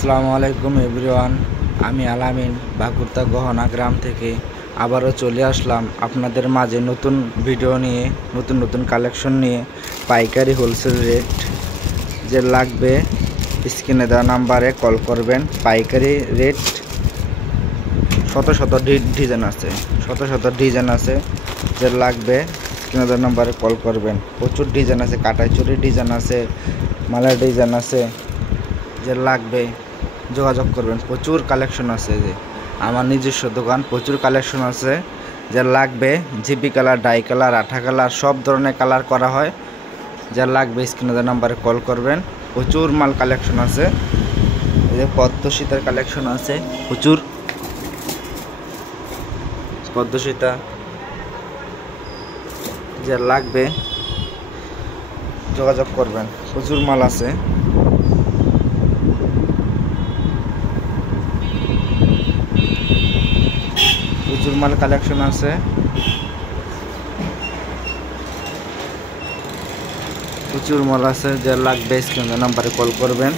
আসসালামু আলাইকুম এভরিওয়ান, আমি আলামিন বাকুরতা গহনা গ্রাম থেকে আবারও চলে আসলাম আপনাদের মাঝে নতুন ভিডিও নিয়ে, নতুন কালেকশন নিয়ে। পাইকারি হোলসেল রেট যে লাগবে স্ক্রিনে দেওয়া নাম্বারে কল করবেন। পাইকারি রেট শত ডিজাইন আছে, যে লাগবে স্ক্রিনে দেওয়া নাম্বারে কল করবেন। প্রচুর ডিজাইন আছে, কাটাই চুরি ডিজাইন আছে, মালার ডিজাইন আছে, যে লাগবে যোগাযোগ করবেন। প্রচুর কালেকশন আছে, যে আমার নিজস্ব দোকান, প্রচুর কালেকশন আছে। যা লাগবে জিপি কালার, ডাই কালার, আঠা কালার, সব ধরনের কালার করা হয়। যা লাগবে স্ক্রিনে দেওয়া নাম্বারে কল করবেন। প্রচুর মাল কালেকশন আছে, এই যে পদ্ম সীতার কালেকশন আছে, প্রচুর পদ্ম সীতা। যা লাগবে যোগাযোগ করবেন, প্রচুর মাল আছে। প্রচুর মাল কালেকশন আছে, প্রচুর মাল আছে। যা লাগবে স্ক্রিনে নাম্বারে কল করবেন।